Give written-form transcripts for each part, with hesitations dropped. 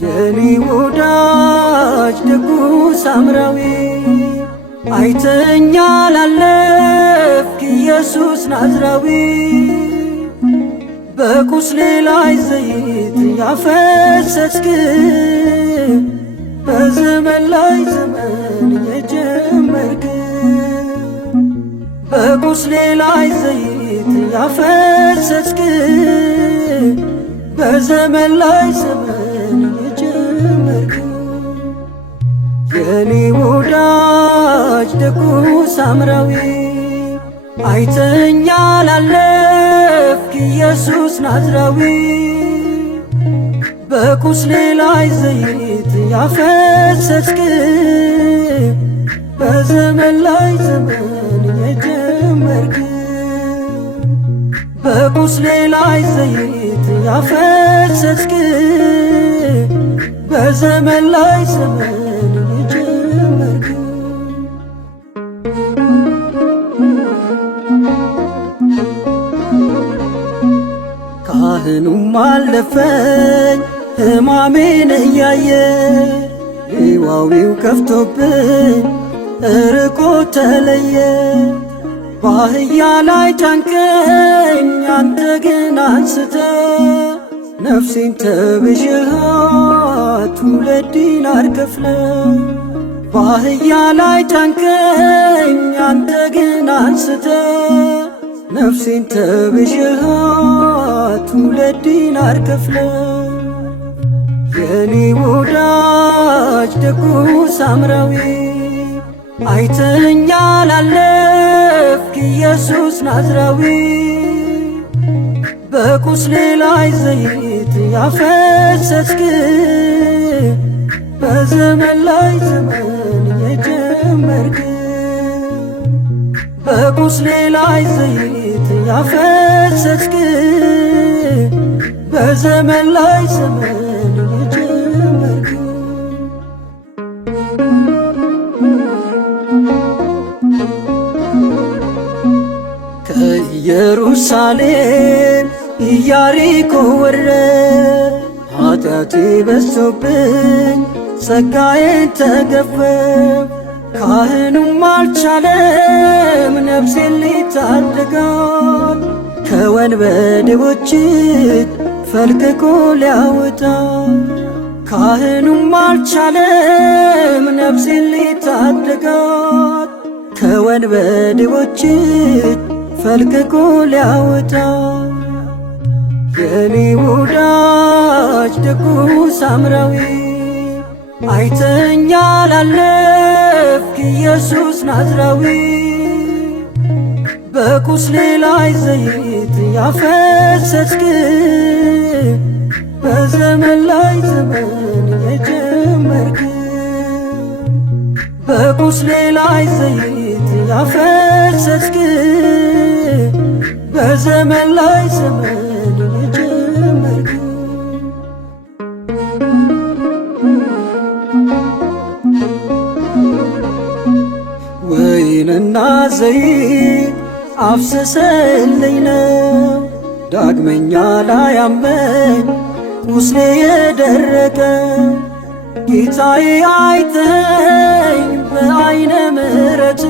የኔ ወዳጅ ደጉ ሳምራዊ አይተኸኛል አለፍክ ኢየሱስ ናዝራዊ በቁስሌ ላይ ዘይት ያፈሰስክ በዘመን ላይ ዘመን የጀመርክ በቁስሌ ላይ ዘይት ያፈሰስክ በዘመን ላይ ዘመን የጀመርክ የኔ ወዳጅ ደጉ ሳምራዊ አይተኸኛል አለፍክ ኢየሱስ ናዝራዊ በቁስሌ ላይ ዘይት ያፈሰስክ በዘመን ላይ ዘመን የጀመርክ በቁስሌ ላይ ዘይት ያፈሰስክ በዘመን ላይ ዘመን የጀመርክ ካህኑም አለፈኝ ሕማሜን እያየ ሌዋዊው ከፍቶብኝ እርቆ ተለየ በአህያ ላይ ጫንከኝ አንተ ግን አንስተ ነፍሴን ተቤዠሃት 2 ዲናር ከፍለ በአህያ ላይ ጫንከኝ አንተ ግን አንስተ ነፍሴን ተቤዠሃት 2 ዲናር ከፍለ የኔ ወዳጅ ደጉ ሳምራዊ አይተኸኛል አለፍክ ኢየሱስ ናዝራዊ በቁስሌ ላይ ዘይት ያፈሰስክ በዘመን ላይ ዘመን የጀመርክ በቁስሌ ላይ ዘይት ያፈሰስክ በዘመን ላይ ዘመን የጀመርክ ከኢየሩሳሌም ኢያሪኮ ወረድኩ ኃጢአቴ በዝቶብኝ ጸጋዬን ተገፈፍ ካህኑም አልቻለም ነፍሴን ሊታደጋት ከወንበዴዎች እጅ ፈልቅቆ ሊያወጣ ካህኑም አልቻለም ነፍሴን ሊታደጋት ከወንበዴዎች እጅ ፈልቅቆ ሊያወጣ የኔ ወዳጅ ደጉ ሳምራዊ አይተኸኛል አለፍክ ኢየሱስ ናዝራዊ በቁስሌ ላይ ዘይት ያፈሰስክ በዘመን ላይ ዘመን የጀመርክ በቁስሌ ላይ ዘይት ያፈሰስክ በዘመን ላይ ዘመን የጀመርክ ወይንና ዘይት አፍስሰልኝ ነው ዳግመኛ ላያመኝ ቁስሌ የደረቀ ጌታዬ አይተኸኝ በዓይነ ምሕረት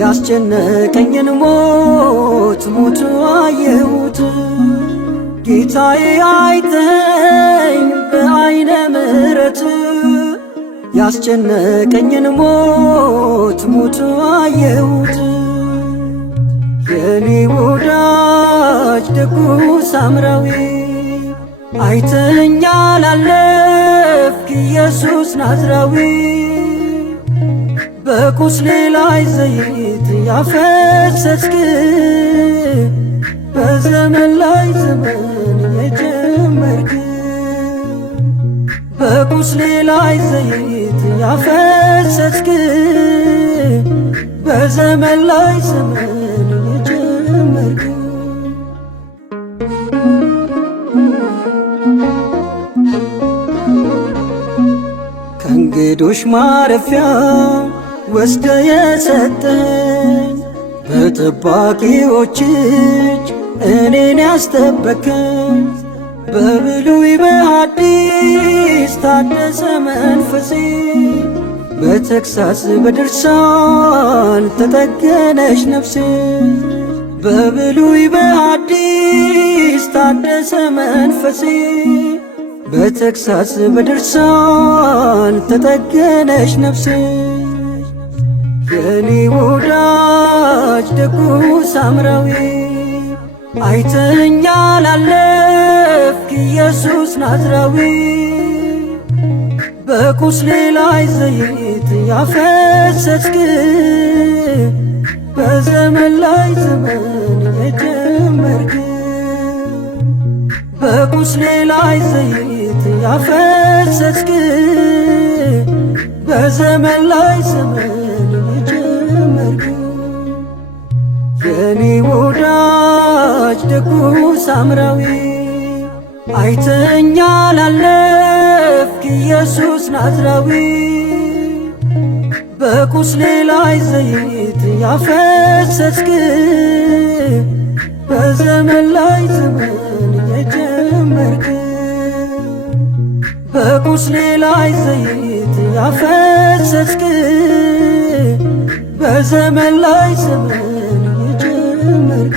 ያስጨነቀኝን ሞት አየሁት ጌታዬ አይተኸኝ በዓይነ ምሕረት ያስጨነቀኝን ሞት አየሁት የኔ ወዳጅ ደጉ ሳምራዊ አይተኸኛል አለፍክ ኢየሱስ ናዝራዊ በቁስሌ ላይ ዘይት ያፈሰስክ በዘመን ላይ ዘመን የጀመርክ በቁስሌ ላይ ዘይት ያፈሰስክ በዘመን ላይ ዘመን የጀመርክ ከእንግዶች ማረፊያ ወስደ የሰጠኝ በጠባቂዎች እጅ እኔን ያስጠበከኝ በብሉይ በሐዲስ ታደሰ መንፈሴ በተግሣጽ በድርሳን ተጠገነች ነፍሴ በብሉይ በሐዲስ ታደሰ መንፈሴ በተግሣጽ በድርሳን ተጠገነች ነፍሴ የኔ ወዳጅ ደጉ ሳምራዊ አይተኸኛል አለፍክ ኢየሱስ ናዝራዊ በቁስሌ ላይ ዘይት ያፈሰስክ በዘመን ላይ ዘመን የጀመርክ በቁስሌ ላይ ዘይት ያፈሰስክ በዘመን ላይ ዘመን የጀመርክ የኔ ወዳጅ ደጉ ሳምራዊ አይተኸኛል አለፍክ ኢየሱስ ናዝራዊ በቁስሌ ላይ ዘይት ያፈሰስክ በዘመን ላይ ዘመን የጀመርክ በቁስሌ ላይ ዘይት ያፈሰስክ በዘመን ላይ ዘመን የጀመርክ